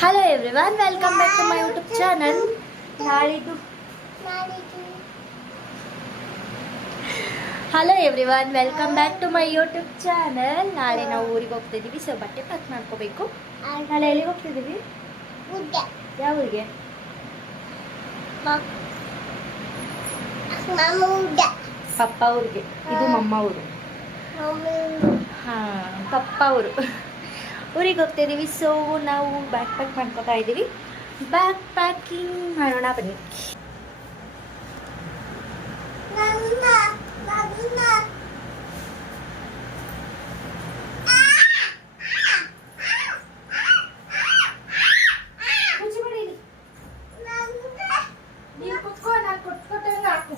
Hello everyone, welcome back to my YouTube channel. ನಾಳಿದ್ದು hello everyone welcome back to my YouTube channel. ನಾಳೆ ನಾವು ಊರಿಗೆ ಹೋಗ್ತಿದ್ದೀವಿ, so ಬಟ್ಟೆ pack ಮಾಡ್ಕೋಬೇಕು. ನಾಳೆ ಎಲ್ಲಿಗೆ ಹೋಗ್ತಿದ್ದೀವಿ? ಯಾವ ಊರಿಗೆ? ಪಪ್ಪ ಊರಿಗೆ. ಇದು ಮಮ್ಮ ಊರು. ಪಪ್ಪ ಊರು ಊರಿಗೆ ಹೋಗ್ತಿದ್ದೀವಿ. ಸೊ ನಾವು ಬ್ಯಾಕ್ ಪ್ಯಾಕ್ ಮಾಡ್ಕೋತಾ ಇದ್ದೀವಿ. ಬ್ಯಾಕ್ ಪ್ಯಾಕಿಂಗ್ ಮಾಡೋಣ ಬನ್ನಿ. ನೀವು ಕುತ್ಕೋ, ನಾನು ಕೊಟ್ಕೊಟ್ಟಂಗೆ ಹಾಕು.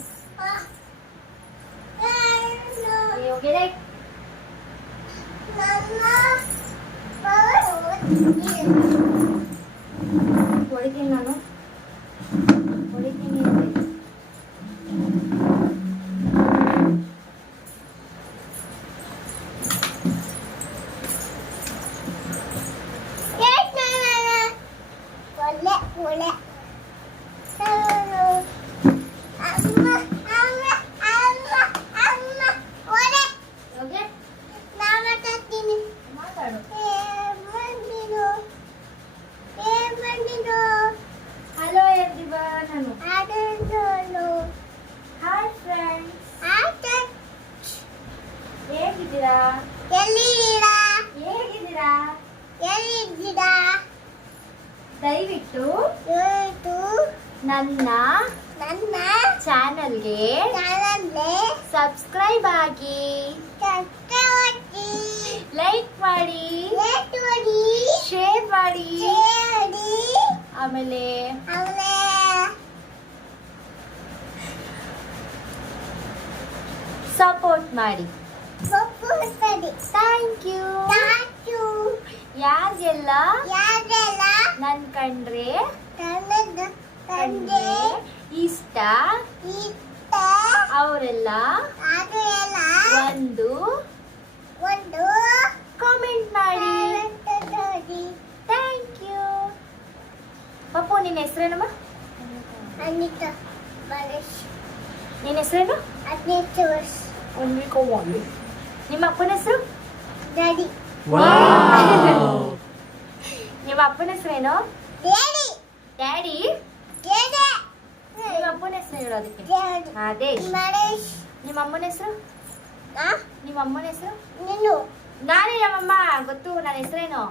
ಹೋಗಿದೆ ಹೊಡಿತೀನಿ, ನಾನು ಹೊಡಿತೀನಿ. ಹಲೋ ಎವ್ರಿವನ್, ನಾನು ಹಾಯ್ ಫ್ರೆಂಡ್ಸ್, ಹೇಗಿದ್ದೀರಾ? ಹೇಗಿದ್ದೀರಾ? ದಯವಿಟ್ಟು ನನ್ನ ಚಾನಲ್ಗೆ ಸಬ್ಸ್ಕ್ರೈಬ್ ಆಗಿ, ಲೈಕ್ ಮಾಡಿ, ಶೇರ್ ಮಾಡಿ, ಆಮೇಲೆ ಸಪೋರ್ಟ್ ಮಾಡಿ. Thank you. ಯಾರಿಗೆಲ್ಲ ನನ್ ಕಂಡ್ರೆ ಇಷ್ಟ ಅವರೆಲ್ಲ ಒಂದು ಕಾಮೆಂಟ್ ಮಾಡಿ. Thank you. ಪಪ್ಪು, ನಿನ್ನ ಹೆಸರೇನಮ್ಮ? ನಿನ್ನ ಹೆಸರೇನು? ನಿಮ್ಮ ಅಪ್ಪನ ಹೆಸರು? ನಿಮ್ಮ ಅಪ್ಪನ ಹೆಸರೇನು? ಡ್ಯಾಡಿ. ನಿಮ್ಮ ಅಪ್ಪನ ಹೆಸರು ಹೇಳೋದಕ್ಕೆ? ಆದೇಶ್. ನಿಮ್ಮ ಅಮ್ಮನ ಹೆಸರು? ನಿಮ್ಮ ಅಮ್ಮನ ಹೆಸರು? ನಾನೇ ನಮ್ಮಮ್ಮ ಗೊತ್ತು. ನನ್ನ ಹೆಸರೇನು?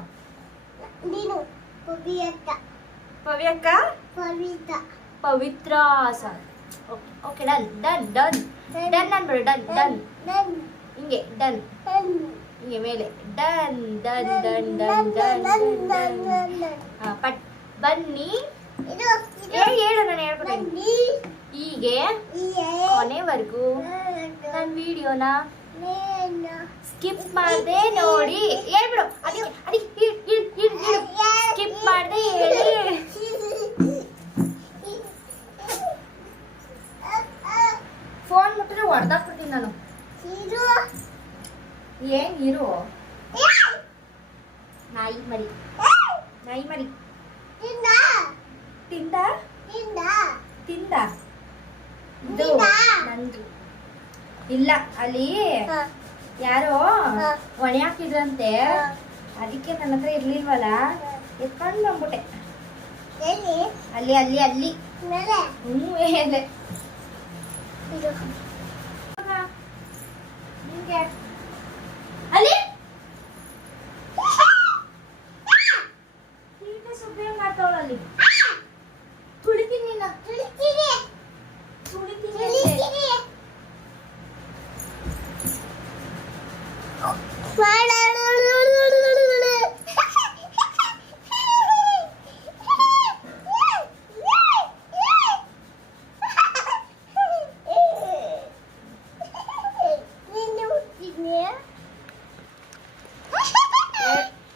ಪವ್ಯಕ್ಕ. ಪವಿತ್ರ. ಓಕೆ, ಡನ್ ಅನ್ಬಿಡು. ಡನ್ ಹಿಂಗೆ ಡನ್, ಹಿಂಗೆ ಮೇಲೆ ಡನ್. ಪಟ್ ಬನ್ನಿ. ಹೇಳು, ನಾನು ಹೇಳ್ಕೊಡ್ತೀನಿ. ಹೀಗೆ ಕೊನೆವರೆಗೂ ನನ್ನ ವಿಡಿಯೋನ ಸ್ಕಿಪ್ ಮಾಡದೆ ನೋಡಿ. ಹೇಳ್ಬಿಡು, ಸ್ಕಿಪ್ ಮಾಡದೆ ಹೇಳಿ. ಫೋನ್ ಮುಟ್ಟಿದ್ರೆ ಹೊಡೆದಾಕ್ಬಿಡ್ತೀನಿ ನಾನು. ಏನ್ ಇರು? ನಾಯಿ ಮರಿ. ತಿಂದ ಇದು ನಂದು ಇಲ್ಲ. ಅಲ್ಲಿ ಯಾರೋ ಹೊಣೆ ಹಾಕಿದ್ರಂತೆ, ಅದಕ್ಕೆ ನನ್ನ ಹತ್ರ ಇರ್ಲಿಲ್ವಲ್ಲ, ಎತ್ಕೊಂಡು ಬಂದ್ಬಿಟ್ಟೆ. ಅಲ್ಲಿ ಮೇಲೆ ನಿಂಗೆ ಅಲ್ಲಿ ಸುಬ್ಬೆ ಮಾಡ್ತಾವಳಲ್ಲಿ. ತುಳಿತೀನಿ ನಿನ್ನ, ತುಳಿತೀನಿ.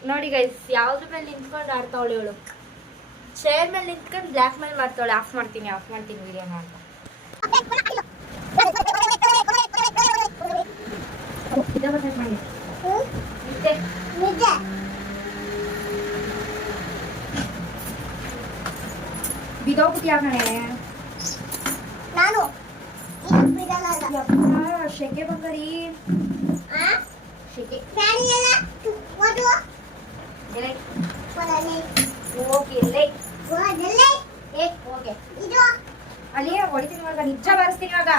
ನೋಡಿ ಗೈಸ್, ಯಾವ್ದ್ರ ಮೇಲೆ ನಿಂತ್ಕೊಂಡು ಆಡ್ತಾವಳೆ ಇವಳು. ಚೇರ್ ಮೇಲೆ ನಿಂತ್ಕೊಂಡು ಬ್ಲ್ಯಾಕ್ ಮೇಲ್ ಮಾಡ್ತಾವಳೆ. ಆಫ್ ಮಾಡ್ತೀನಿ ವಿಡಿಯೋನ ಅಂತ. ಬಿದೋಗ್ಬಿಟ್ಟಿಯಾ ಕಣೆ ನಾನು ಬಿಡಲ್ಲ ಶೆಕೆ ಬಂಗಾರಿ ಶೆಕೆ ಅಲ್ಲಿ ಹೊಡಿತೀನಿ ಇವಾಗ ನಿಜ ಬಾರಿಸ್ತೀನಿ ಇವಾಗ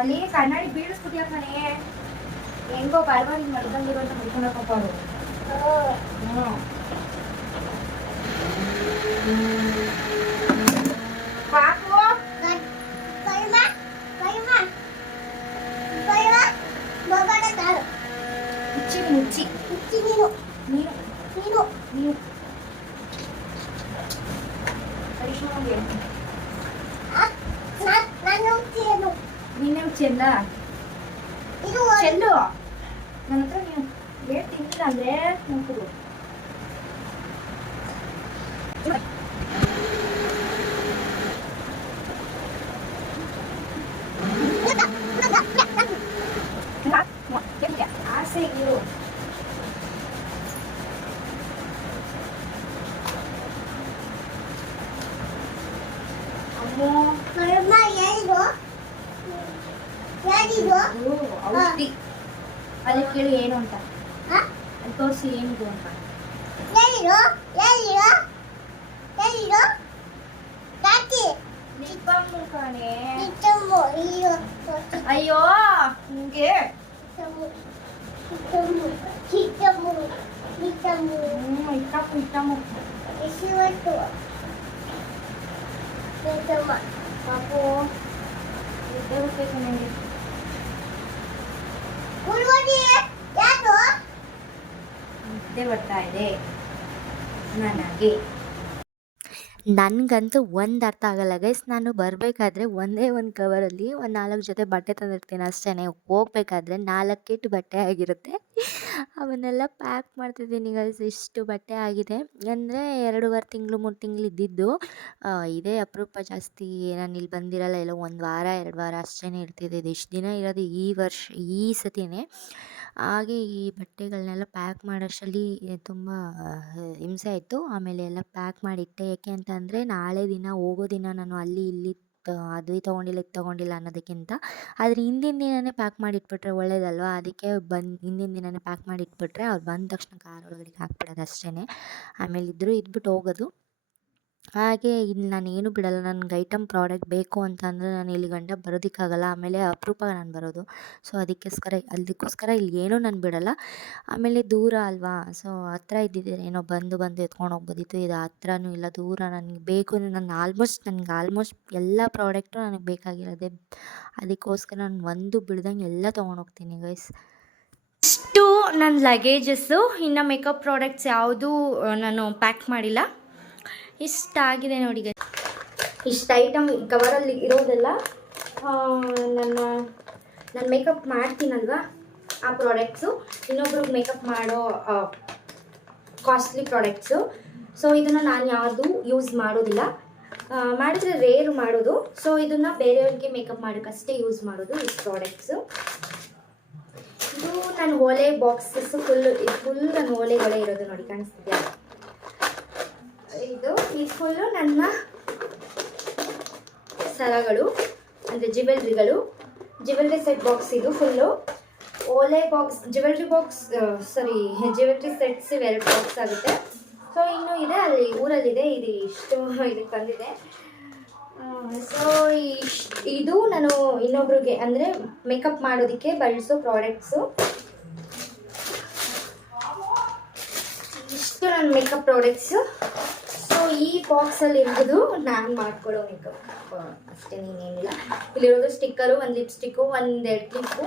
ಅಲ್ಲಿ ಕನ್ನಡಿ ಬೀಳಿಸ್ಬಿಟ್ಟಿಯ ಕಣೆ ಹೆಂಗೋ ಬಾರ್ಬಾರ್ ಮಡ್ದಂಗಿರೋ ಅಂತ ಮುಡ್ಕೊಂಡಪ್ಪ ಅವರು ಪಾಪು ಮುಚ್ಚಿ ನೀನು ನೀನೇ ಚೆಲ್ಲ ಚೆಲ್ಲು ನನ್ನ ಹತ್ರ ನೀವು ಲೇಟ್ ತಿಂದಿಲ್ಲ ಅಂದ್ರೆ ನೋಡ್ಕೊಡು ಆಸೆ ಇರು ಔಷಧಿ ಅಲ್ಲಿ ಕೇಳಿ ಏನು ಅಂತ ಅಲ್ಲಿ ತೋರಿಸಿ ಏನಿದು ಅಂತ ಅಯ್ಯೋ ನಿಂಗೆ ಪಾಪು ನಿದ್ದೆ ಬರ್ಬೇಕು ನನಗೆ ನಿದ್ದೆ ಬರ್ತಾ ಇದೆ ನನಗೆ ನನಗಂತೂ ಒಂದು ಅರ್ಥ ಆಗಲ್ಲ ಗೈಸ್. ನಾನು ಬರಬೇಕಾದ್ರೆ ಒಂದೇ ಒಂದು ಕವರಲ್ಲಿ ಒಂದು 4 ಜೊತೆ ಬಟ್ಟೆ ತಂದಿರ್ತೀನಿ ಅಷ್ಟೇ. ಹೋಗ್ಬೇಕಾದ್ರೆ 4 ಬಟ್ಟೆ ಆಗಿರುತ್ತೆ. ಅವನ್ನೆಲ್ಲ ಪ್ಯಾಕ್ ಮಾಡ್ತಿದ್ದೀನಿ ಗೈಸ್. ಇಷ್ಟು ಬಟ್ಟೆ ಆಗಿದೆ ಅಂದರೆ 2.5 ತಿಂಗಳು 3 ತಿಂಗಳು ಇದ್ದಿದ್ದು. ಇದೇ ಅಪರೂಪ ಜಾಸ್ತಿ ನಾನು ಇಲ್ಲಿ ಬಂದಿರಲ್ಲ. ಎಲ್ಲ 1 ವಾರ 2 ವಾರ ಅಷ್ಟೇ ಇರ್ತಿದ್ದಿದ್ದು. ಇಷ್ಟು ದಿನ ಇರೋದು ಈ ಸತಿನೇ. ಹಾಗೆ ಈ ಬಟ್ಟೆಗಳನ್ನೆಲ್ಲ ಪ್ಯಾಕ್ ಮಾಡೋಷ್ಟರಲ್ಲಿ ತುಂಬ ಹಿಂಸೆ ಆಯಿತು. ಆಮೇಲೆ ಎಲ್ಲ ಪ್ಯಾಕ್ ಮಾಡಿಟ್ಟೆ. ಏಕೆ ಅಂತಂದರೆ ನಾಳೆ ದಿನ ಹೋಗೋ ದಿನ ನಾನು ಅಲ್ಲಿ ಇಲ್ಲಿ ಅದು ತೊಗೊಂಡಿಲ್ಲ ಇದು ತೊಗೊಂಡಿಲ್ಲ ಅನ್ನೋದಕ್ಕಿಂತ ಆದರೆ ಹಿಂದಿನ ದಿನವೇ ಪ್ಯಾಕ್ ಮಾಡಿಟ್ಬಿಟ್ರೆ ಒಳ್ಳೇದಲ್ವ. ಅದಕ್ಕೆ ಹಿಂದಿನ ದಿನವೇ ಪ್ಯಾಕ್ ಮಾಡಿಟ್ಬಿಟ್ರೆ ಅವ್ರು ಬಂದ ತಕ್ಷಣ ಕಾರ್ ಒಳಗಡೆ ಹಾಕ್ಬಿಡೋದು ಅಷ್ಟೇ. ಆಮೇಲೆ ಇದ್ಬಿಟ್ಟು ಹೋಗೋದು. ಹಾಗೆ ಇಲ್ಲಿ ನಾನು ಏನು ಬಿಡಲ್ಲ. ನನಗೆ ಐಟಮ್ ಪ್ರಾಡಕ್ಟ್ ಬೇಕು ಅಂತಂದರೆ ನಾನು ಇಲ್ಲಿ ಗಂಟ ಬರೋದಕ್ಕಾಗಲ್ಲ. ಆಮೇಲೆ ಅಪರೂಪ ನಾನು ಬರೋದು. ಸೊ ಅದಕ್ಕೋಸ್ಕರ ಇಲ್ಲಿ ಏನೂ ನಾನು ಬಿಡಲ್ಲ. ಆಮೇಲೆ ದೂರ ಅಲ್ವಾ, ಸೊ ಹತ್ರ ಇದ್ದಿದ್ದರೆ ಏನೋ ಬಂದು ಎತ್ಕೊಂಡು ಹೋಗ್ಬೋದಿತ್ತು. ಇದು ಹತ್ರನೂ ಇಲ್ಲ, ದೂರ. ನನಗೆ ಬೇಕು. ನನಗೆ ಆಲ್ಮೋಸ್ಟ್ ಎಲ್ಲ ಪ್ರಾಡಕ್ಟು ನನಗೆ ಬೇಕಾಗಿರೋದೆ. ಅದಕ್ಕೋಸ್ಕರ ನಾನು ಒಂದು ಬಿಡ್ದಂಗೆ ಎಲ್ಲ ತೊಗೊಂಡೋಗ್ತೀನಿ ಗೈಸ್. ಇಷ್ಟು ನನ್ನ ಲಗೇಜಸ್ಸು. ಇನ್ನು ಮೇಕಪ್ ಪ್ರಾಡಕ್ಟ್ಸ್ ಯಾವುದೂ ನಾನು ಪ್ಯಾಕ್ ಮಾಡಿಲ್ಲ. ಇಷ್ಟಾಗಿದೆ ನೋಡಿ ಗೈಸ್. ಇಷ್ಟು ಐಟಮ್ ಕವರಲ್ಲಿ ಇರೋದೆಲ್ಲ ನಾನು ಮೇಕಪ್ ಮಾಡ್ತೀನಲ್ವ ಆ ಪ್ರಾಡಕ್ಟ್ಸು. ಇನ್ನೊಬ್ರಿಗೆ ಮೇಕಪ್ ಮಾಡೋ ಕಾಸ್ಟ್ಲಿ ಪ್ರಾಡಕ್ಟ್ಸು. ಸೊ ಇದನ್ನು ನಾನು ಯಾವುದು ಯೂಸ್ ಮಾಡೋದಿಲ್ಲ. ಮಾಡಿದರೆ ರೇರು ಮಾಡೋದು. ಸೊ ಇದನ್ನು ಬೇರೆಯವ್ರಿಗೆ ಮೇಕಪ್ ಮಾಡೋಕ್ಕಷ್ಟೇ ಯೂಸ್ ಮಾಡೋದು ಈ ಪ್ರಾಡಕ್ಟ್ಸು. ಇದು ನನ್ನ ಓಲೆ ಬಾಕ್ಸಸ್ಸು ಫುಲ್ ನನ್ನ ಓಲೆ ಇರೋದು ನೋಡಿ, ಕಾಣಿಸ್ತಿದೆಯಾ? ಇದು ಫುಲ್ಲು ನನ್ನ ಸರಗಳು ಅಂದರೆ ಜ್ಯುವೆಲ್ರಿ ಸೆಟ್ ಬಾಕ್ಸ್. ಇದು ಫುಲ್ಲು ಓಲೆ ಬಾಕ್ಸ್, ಜ್ಯುವೆಲ್ರಿ ಸೆಟ್ಸ್ 2 ಬಾಕ್ಸ್ ಆಗುತ್ತೆ. ಸೊ ಇನ್ನೂ ಇದೆ, ಅಲ್ಲಿ ಊರಲ್ಲಿದೆ. ಇದು ಇಷ್ಟು ಇದಕ್ಕೆ ಬಂದಿದೆ. ಸೊ ಇದು ನಾನು ಇನ್ನೊಬ್ರಿಗೆ ಅಂದರೆ ಮೇಕಪ್ ಮಾಡೋದಕ್ಕೆ ಬಳಸೋ ಪ್ರಾಡಕ್ಟ್ಸು. ಇಷ್ಟು ನನ್ನ ಮೇಕಪ್ ಪ್ರಾಡಕ್ಟ್ಸು. ಸೊ ಈ ಬಾಕ್ಸಲ್ಲಿ ಇರೋದು ನಾನು ಮಾಡ್ಕೊಳ್ಳೋ ಮೇಕಪ್ ಅಷ್ಟೇ, ನೀನೇನಿಲ್ಲ. ಇಲ್ಲಿರೋದು ಸ್ಟಿಕ್ಕರು, 1 ಲಿಪ್ಸ್ಟಿಕ್ಕು, 1-2 ಕ್ಲಿಪ್ಪು,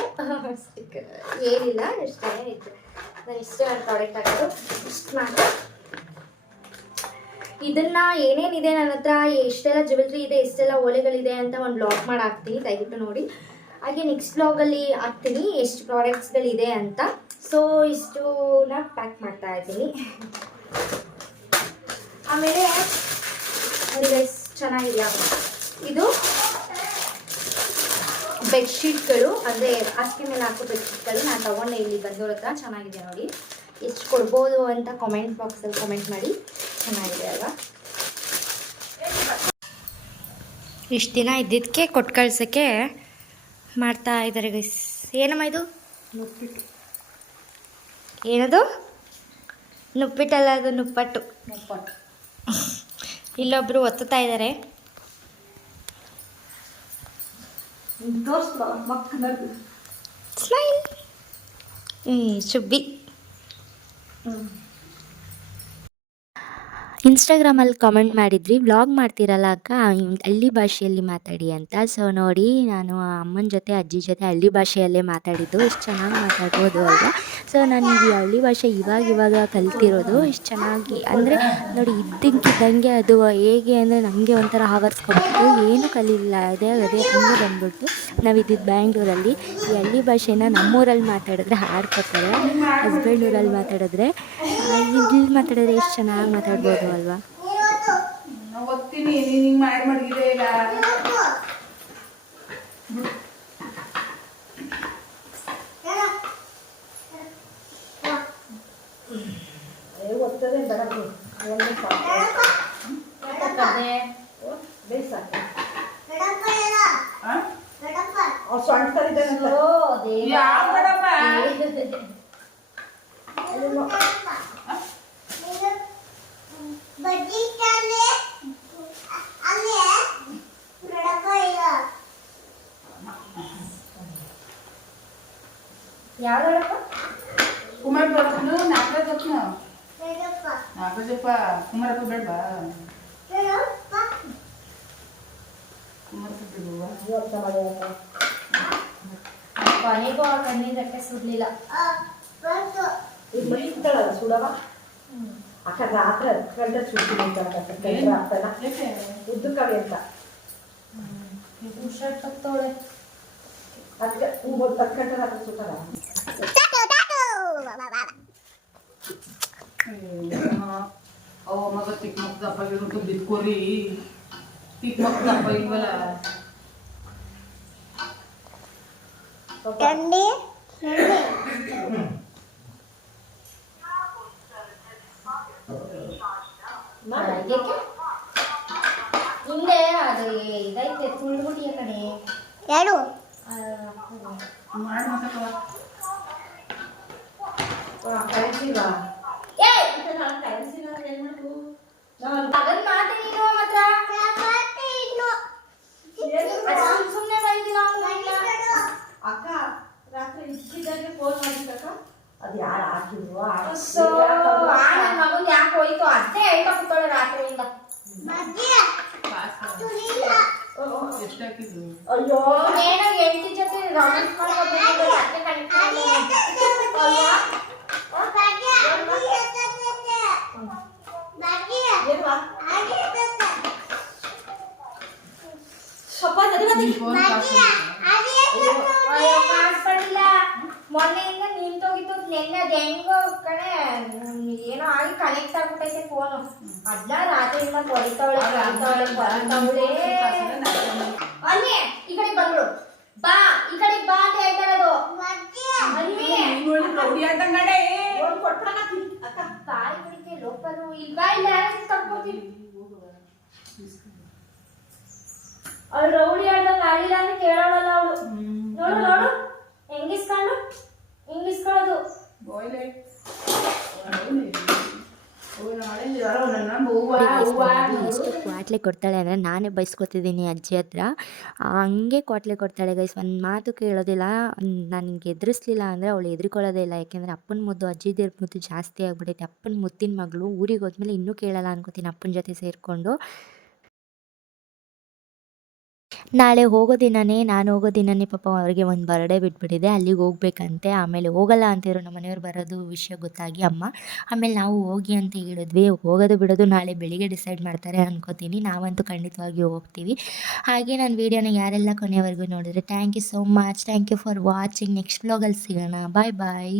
ಸ್ಟಿಕ್ಕರ್ ಏನಿಲ್ಲ, ಅಷ್ಟೇ ಇತ್ತು. ನಾನು ಇಷ್ಟೇ ನನ್ನ ಪ್ರಾಡಕ್ಟ್ ಆಗೋದು. ಇಷ್ಟು ಮಾತ್ರ. ಇದನ್ನು ಏನೇನಿದೆ ನನ್ನ ಹತ್ರ, ಎಷ್ಟೆಲ್ಲ ಜ್ಯುವೆಲ್ರಿ ಇದೆ, ಎಷ್ಟೆಲ್ಲ ಓಲೆಗಳಿದೆ ಅಂತ ಒಂದು ಬ್ಲಾಗ್ ಮಾಡಿ ಹಾಕ್ತೀನಿ, ದಯವಿಟ್ಟು ನೋಡಿ. ಹಾಗೆ ನೆಕ್ಸ್ಟ್ ಬ್ಲಾಗಲ್ಲಿ ಹಾಕ್ತೀನಿ ಎಷ್ಟು ಪ್ರಾಡಕ್ಟ್ಸ್ಗಳಿದೆ ಅಂತ. ಸೊ ಇಷ್ಟನ್ನ ಪ್ಯಾಕ್ ಮಾಡ್ತಾ ಇದ್ದೀನಿ. ಆಮೇಲೆ ನೋಡಿ ಗೈಸ್, ಚೆನ್ನಾಗಿದೆಯಾ? ಇದು ಬೆಡ್ಶೀಟ್ಗಳು ಅಂದರೆ ಹಾಸಿಗೆ ಮೇಲೆ ಹಾಕೋ ಬೆಡ್ಶೀಟ್ಗಳು ನಾನು ತೊಗೊಂಡೆ ಇಲ್ಲಿ ಬಂದವ್ರ ಹತ್ರ. ಚೆನ್ನಾಗಿದೆ ನೋಡಿ. ಎಷ್ಟು ಕೊಡ್ಬೋದು ಅಂತ ಕಾಮೆಂಟ್ ಬಾಕ್ಸಲ್ಲಿ ಕಾಮೆಂಟ್ ಮಾಡಿ. ಚೆನ್ನಾಗಿದೆ ಅಲ್ವಾ? ಇಷ್ಟು ದಿನ ಇದ್ದಿದ್ದಕ್ಕೆ ಕೊಟ್ಟು ಕಳ್ಸೋಕ್ಕೆ ಮಾಡ್ತಾ ಇದ್ದಾರೆ ಗೈಸ್. ಏನಮ್ಮ ಇದು? ನುಪ್ಪಿಟ್ಟು. ಏನದು? ನುಪ್ಪಿಟ್ಟಲ್ಲ, ಅದು ನುಪ್ಪಟ್ಟು. ನುಪ್ಪಟ್ಟು. ಇಲ್ಲೊಬ್ರು ಒತ್ತುತ್ತಾ ಇದ್ದಾರೆ. ತೋರಿಸ್ಬಾ ಮಕ್ಕಳದು ಸ್ಮೈಲ್. ಶುಬ್ಬಿ. ಇನ್ಸ್ಟಾಗ್ರಾಮಲ್ಲಿ ಕಾಮೆಂಟ್ ಮಾಡಿದ್ರಿ, ವ್ಲಾಗ್ ಮಾಡ್ತೀರಲ್ಲ ಅಕ್ಕ ಹಳ್ಳಿ ಭಾಷೆಯಲ್ಲಿ ಮಾತಾಡಿ ಅಂತ. ಸೊ ನೋಡಿ, ನಾನು ಅಮ್ಮನ ಜೊತೆ ಅಜ್ಜಿ ಜೊತೆ ಹಳ್ಳಿ ಭಾಷೆಯಲ್ಲೇ ಮಾತಾಡಿದ್ದು. ಎಷ್ಟು ಚೆನ್ನಾಗಿ ಮಾತಾಡ್ಬೋದು ಅಲ್ವಾ? ಸೊ ನಾನು ಈ ಹಳ್ಳಿ ಭಾಷೆ ಇವಾಗ ಕಲ್ತಿರೋದು. ಎಷ್ಟು ಚೆನ್ನಾಗಿ ಅಂದರೆ ನೋಡಿ, ಇದ್ದಕ್ಕಿದ್ದಂಗೆ ಅದು ಹೇಗೆ ಅಂದರೆ ನಮಗೆ ಒಂಥರ ಆವರಿಸ್ಕೊಬಿಟ್ಟು ಏನೂ ಕಲೀಲಿಲ್ಲ, ಅದೇ ಹಂಗೆ ಬಂದ್ಬಿಟ್ಟು. ನಾವು ಇದ್ದಿದ್ದು ಬ್ಯಾಂಗ್ಳೂರಲ್ಲಿ. ಈ ಹಳ್ಳಿ ಭಾಷೆನ ನಮ್ಮೂರಲ್ಲಿ ಮಾತಾಡಿದ್ರೆ ಹಾಡ್ಕೊತಾರೆ, ಹಸ್ಬೆಂಡ್ ಊರಲ್ಲಿ ಮಾತಾಡಿದ್ರೆ ಇಲ್ಲಿ ಮಾತಾಡಿದ್ರೆ ಎಷ್ಟು ಚೆನ್ನಾಗಿ ಮಾತಾಡ್ಬೋದು ಅಲ್ವಾ? ನಾವು ಓದ್ತೀನಿ, ನೀನು ಮಡಗಿದೆ ಇಲ್ಲ ಓದ್ತದೆ ಬೇಡ ಯಾವ್ದಪ್ಪ? ಕುಮಾರ್ ಬರ್ತೀನಿ ನಾಲ್ಕೈದಪ್ಪ ಕುಮಾರಪ್ಪ ಬೇಡವಾ? ಕೊನೆಗೂ ಆ ಕಣ್ಣಿನ ರೆಕ್ಕೆ ಸುಡ್ಲಿಲ್ಲ. ಈಗ ಮಲಿತಾಳಲ್ಲ ಸುಡವ ಅಕ್ಕ ರಾತ್ರಿ ಹತ್ಕೊಂಡ್ರೆ ಸುಡ್ತೀನಿ ಆಗ್ತಾನ ಉದ್ದಕ್ಕವೆ ಅಂತ ಹುಷಾರ್ ತತ್ತೋಳೆ. ಅದಕ್ಕೆ ಹೂವು ತಕ್ಕೊಂಡ್ರೆ ರಾತ್ರಿ ಸುಟ್ಟಲ್ಲ. ಅವ ಮಗ ಚಿಕ್ಕ ಮಕ್ಕ ದಪ್ಪ ಇರೋದು ಬಿದ್ಕೋರಿ, ಚಿಕ್ಕ ಮಕ್ಕ ದಪ್ಪ ಇಲ್ವಲ್ಲ. ಹಿಂದೆ ಅದು ಇದೈತೆ ತುಳ್ಗುಡಿಯ ಕಡೆ ಎರಡು ಮಾಡಿ ಕಳಿಸಿಲ್ವಾ? ಅದನ್ನ ಮಾತೆ ನೀನು ಮಾತ್ರ ಸುಮ್ಮನೆ ಬೈದಿಲ್ಲ. ಅಕ್ಕ ರಾತ್ರಿ ಇದ್ದಿದ್ದಾಗೆ ಫೋನ್ ಮಾಡಿದ್ದಕ್ಕ ಅದು ಯಾರು ಹಾಕಿದ್ರು ನನ್ನ ಮಗನ್ ಯಾಕೆ ಹೋಯ್ತು ಅದೇ ಹೇಳ್ತಾ ಕೂತಾಳೆ ರಾತ್ರಿಯಿಂದ. ಎಷ್ಟು ಹಾಕಿದ್ರು? ಅಯ್ಯೋ ಏನೋ ಎಂಟಿ ಜೊತೆ ರೊಮ್ಯಾನ್ಸ್ ಮಾಡ್ಕೊಂಡು ಅತ್ತೆ ಕನೆಕ್ಟ್ ಕಾಣಿಸ್ಪಡಿಲ್ಲ. ಮೊನ್ನೆಯಿಂದ ನಿಂತೋಗಿತ್ತು, ನೆನ್ನೆ ಅದು ಹೆಂಗೋ ಕಣೆ ಏನೋ ಆಗಿ ಕನೆಕ್ಟ್ ಆಗ್ಬಿಟ್ಟೈತೆ ಫೋನು. ಅದ್ನ ರಾತ್ರಿಯಿಂದ ಕೊರಿತಾವಳೆ ಅಲ್ಲಿ ಈ ಕಡೆ ಬಂದ್ರು. ಬಾ ಈ ಕಡೆ ಬಾ ಅಂತ ಹೇಳ್ತಾರದು. ಕಾಯಿ ಕುಡಿಕೆ ಲೋಪರು ಇಲ್ವಾ? ಇಲ್ಲ ಯಾರು ತಕ್ಕೋತೀನಿ. ಅವ್ಳು ರೌಡಿ ಆಡ್ದಂಗ ಆಡಿಲ್ಲ ಅಂತ ಕೇಳೋಳಲ್ಲ ಅವಳು. ನೋಡು ನೋಡು ಹೆಂಗಿಸ್ಕೊಂಡು ಹಿಂಗಿಸ್ಕೊಳ್ಳೋದು. ಎಷ್ಟು ಕ್ವಾಟ್ಲೆ ಕೊಡ್ತಾಳೆ ಅಂದರೆ ನಾನೇ ಬೈಸ್ಕೊತಿದ್ದೀನಿ ಅಜ್ಜಿ ಹತ್ರ. ಹಂಗೆ ಕ್ವಾಟ್ಲೆ ಕೊಡ್ತಾಳೆ ಗೈಸ್, ಒಂದು ಮಾತು ಕೇಳೋದಿಲ್ಲ. ನನಗೆ ಎದುರಿಸ್ಲಿಲ್ಲ ಅಂದರೆ ಅವಳು ಎದುರ್ಕೊಳ್ಳೋದೇ ಇಲ್ಲ. ಯಾಕೆಂದರೆ ಅಪ್ಪನ ಮುದ್ದು ಅಜ್ಜಿದೇವ್ರ ಮುದ್ದು ಜಾಸ್ತಿ ಆಗ್ಬಿಟ್ಟೈತೆ. ಅಪ್ಪನ ಮುತ್ತಿನ ಮಗಳು ಊರಿಗೆ ಹೋದ್ಮೇಲೆ ಇನ್ನೂ ಕೇಳಲ್ಲ ಅನ್ಕೋತೀನಿ ಅಪ್ಪನ ಜೊತೆ ಸೇರಿಕೊಂಡು. ನಾಳೆ ನಾನು ಹೋಗೋ ದಿನವೇ ಪಾಪ ಅವ್ರಿಗೆ ಒಂದು ಬರ್ಡೇ ಬಿಟ್ಬಿಟ್ಟಿದೆ, ಅಲ್ಲಿಗೆ ಹೋಗ್ಬೇಕಂತೆ. ಆಮೇಲೆ ಹೋಗಲ್ಲ ಅಂತಿದ್ರು ನಮ್ಮ ಮನೆಯವ್ರು ಬರೋದು ವಿಷಯ ಗೊತ್ತಾಗಿ ಅಮ್ಮ. ಆಮೇಲೆ ನಾವು ಹೋಗಿ ಅಂತ ಹೇಳಿದ್ವಿ. ಹೋಗೋದು ಬಿಡೋದು ನಾಳೆ ಬೆಳಿಗ್ಗೆ ಡಿಸೈಡ್ ಮಾಡ್ತಾರೆ ಅನ್ಕೋತೀನಿ. ನಾವಂತೂ ಖಂಡಿತವಾಗಿಯೂ ಹೋಗ್ತೀವಿ. ಹಾಗೆ ನನ್ನ ವೀಡಿಯೋನ ಯಾರೆಲ್ಲ ಕೊನೆಯವರೆಗೂ ನೋಡಿದ್ರೆ thank you so much. Thank you for watching. Next ವ್ಲಾಗಲ್ಲಿ ಸಿಗೋಣ. ಬಾಯ್ ಬಾಯ್.